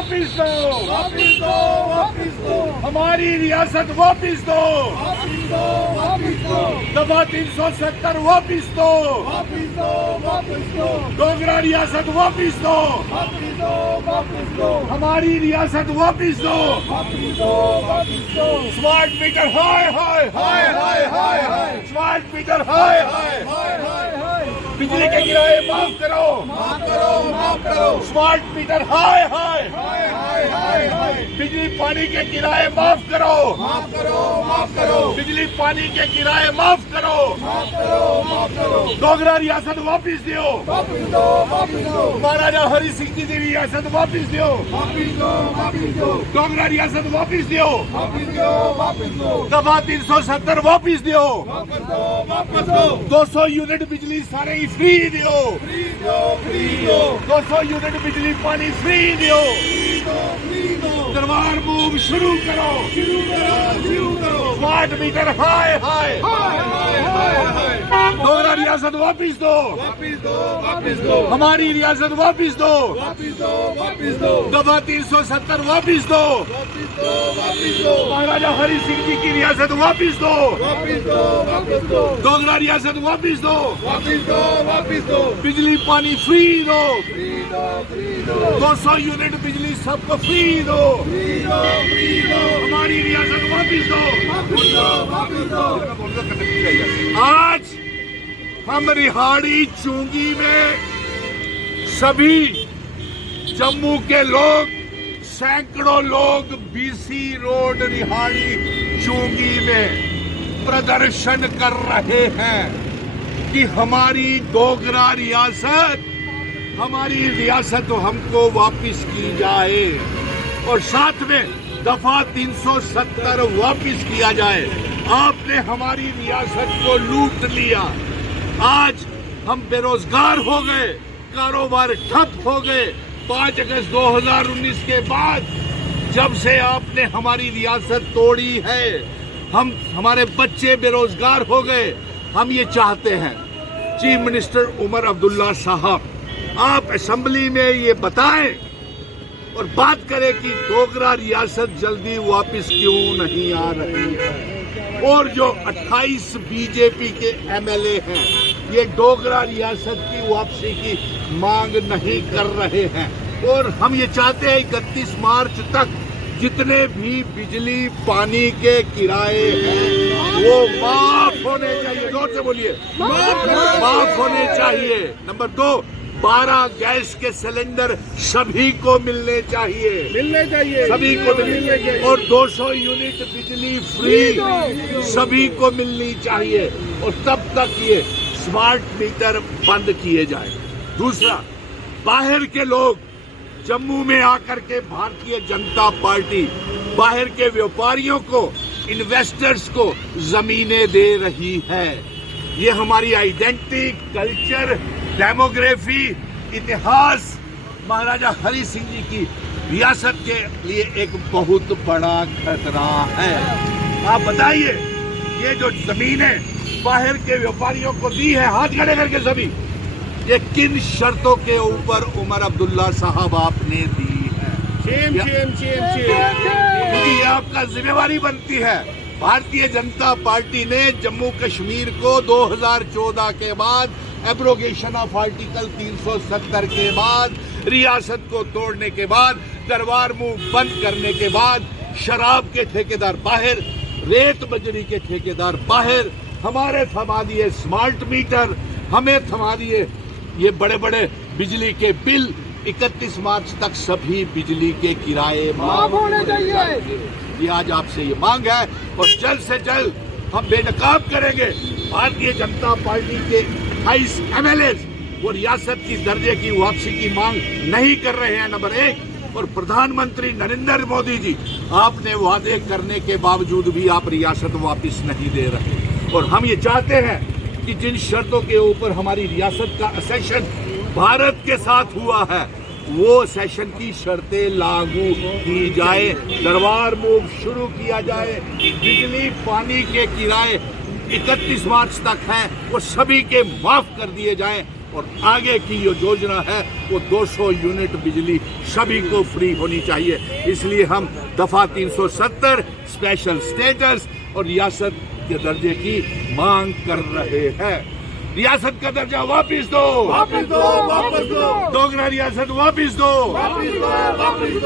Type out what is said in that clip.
वापिस दो, वापिस दो, वापिस दो, हमारी रियासत वापिस दो, वापिस दो, वापिस दो, दफा 370 वापिस दो, वापिस दो, वापिस दो, डोगरा रियासत वापिस दो, वापिस दो, वापिस दो, हमारी रियासत वापिस दो, वापिस दो, वापिस दो, स्मार्ट मीटर हाय हाय हाय हाय हाय हाय, स्मार्ट मीटर हाय हाय, हाय हाय हाय, बिजली के किराए माफ करो, माफ करो, माफ करो, स्मार्ट मीटर हाय हाय, हाय हाय हाय हाय, बिजली पानी के किराए माफ करो, माफ करो, माफ करो, बिजली पानी के किराए माफ करो, माफ करो, माफ करो, डोगरा रियासत वापिस दो, वापिस दो, वापिस दो, महाराजा हरि सिंह जी की रियासत वापिस दो, वापिस दो, वापिस दो, डोगरा रियासत वापिस दो, वापिस दो, वापिस दो, दफा 370 वापिस दो, वापिस दो, वापिस दो, 200 यूनिट बिजली सारे ही फ्री दो, फ्री दो, फ्री दो, 200 यूनिट बिजली पानी फ्री दो, फ्री दो, फ्री दो, दरबार मूव शुरू करो, शुरू करो, शुरू करो, स्मार्ट मीटर हाय हाय, हाय हाय हाय हाय, डोगरा रियासत वापिस दो, वापिस दो, वापिस दो, हमारी रियासत वापिस दो, वापिस दो, वापिस दो, दफा 370 वापिस दो, वापिस दो, वापिस दो, महाराजा हरि सिंह जी की रियासत वापिस दो, वापिस दो, वापिस दो, डोगरा रियासत वापिस दो, वापिस दो, वापिस दो, बिजली पानी फ्री दो, फ्री दो, फ्री दो, 200 यूनिट बिजली सबको फ्री दो, फ्री दो, फ्री दो, हमारी रियासत वापिस दो। वापिस दो, वापिस दो, आज हम रिहाड़ी चुंगी में सभी जम्मू के लोग, सैकड़ों लोग बीसी रोड रिहाड़ी चुंगी में प्रदर्शन कर रहे हैं कि हमारी डोगरा रियासत, हमारी रियासत हमको वापिस की जाए और साथ में दफा 370 वापिस किया जाए। आपने हमारी रियासत को लूट लिया। आज हम बेरोजगार हो गए, कारोबार ठप हो गए। 5 अगस्त 2019 के बाद जब से आपने हमारी रियासत तोड़ी है, हमारे बच्चे बेरोजगार हो गए। हम ये चाहते हैं चीफ मिनिस्टर उमर अब्दुल्ला साहब, आप असेंबली में ये बताएं और बात करें कि डोगरा रियासत जल्दी वापस क्यों नहीं आ रही है। और जो 28 बीजेपी के एमएलए हैं, ये डोगरा रियासत की वापसी की मांग नहीं कर रहे हैं। और हम ये चाहते हैं 31 मार्च तक जितने भी बिजली पानी के किराए हैं वो माफ होने चाहिए। जोर से बोलिए, माफ होने चाहिए। नंबर 2, 12 गैस के सिलेंडर सभी को मिलने चाहिए, सभी को मिलने चाहिए। और 200 यूनिट बिजली फ्री सभी को मिलनी चाहिए। और तब तक ये स्मार्ट मीटर बंद किए जाए। दूसरा, बाहर के लोग जम्मू में आकर के भारतीय जनता पार्टी बाहर के व्यापारियों को, इन्वेस्टर्स को जमीनें दे रही है। ये हमारी आइडेंटिटी, कल्चर, डेमोग्राफी, इतिहास, महाराजा हरि सिंह जी की रियासत के लिए एक बहुत बड़ा खतरा है। आप बताइए, ये जो जमीनें बाहर के व्यापारियों को दी है, हाथ खड़े करके सभी, ये किन शर्तों के ऊपर उमर अब्दुल्ला साहब आपने दी है? क्योंकि ये आपका जिम्मेवारी बनती है। भारतीय जनता पार्टी ने जम्मू कश्मीर को 2014 के बाद, एब्रोगेशन ऑफ आर्टिकल 370 के बाद, रियासत को तोड़ने के बाद, दरबार मूव बंद करने के बाद, शराब के ठेकेदार बाहर, रेत बजरी के ठेकेदार बाहर, हमारे थमा दिए स्मार्ट मीटर, हमें थमा दिए ये बड़े बड़े बिजली के बिल। 31 मार्च तक सभी बिजली के किराए माफ होने चाहिए। ये आज आपसे ये मांग है और जल्द से जल्द हम बेनकाब करेंगे। भारतीय जनता पार्टी के 28 एमएलए वो रियासत की दर्जे की वापसी की मांग नहीं कर रहे हैं, नंबर 1। और प्रधानमंत्री नरेंद्र मोदी जी, आपने वादे करने के बावजूद भी आप रियासत वापस नहीं दे रहे। और हम ये चाहते हैं कि जिन शर्तों के ऊपर हमारी रियासत का सेशन भारत के साथ हुआ है, वो सेशन की शर्तें लागू की जाए, दरबार मूव शुरू किया जाए, बिजली पानी के किराए 31 मार्च तक हैं वो सभी के माफ कर दिए जाएं। और आगे की जो योजना है वो 200 यूनिट बिजली सभी को फ्री होनी चाहिए। इसलिए हम दफा 370 स्पेशल स्टेटस और रियासत के दर्जे की मांग कर रहे हैं। रियासत का दर्जा वापस दो, वापस दो, वापस दो, डोगरा रियासत वापस दो। वापस दो, वापस दो।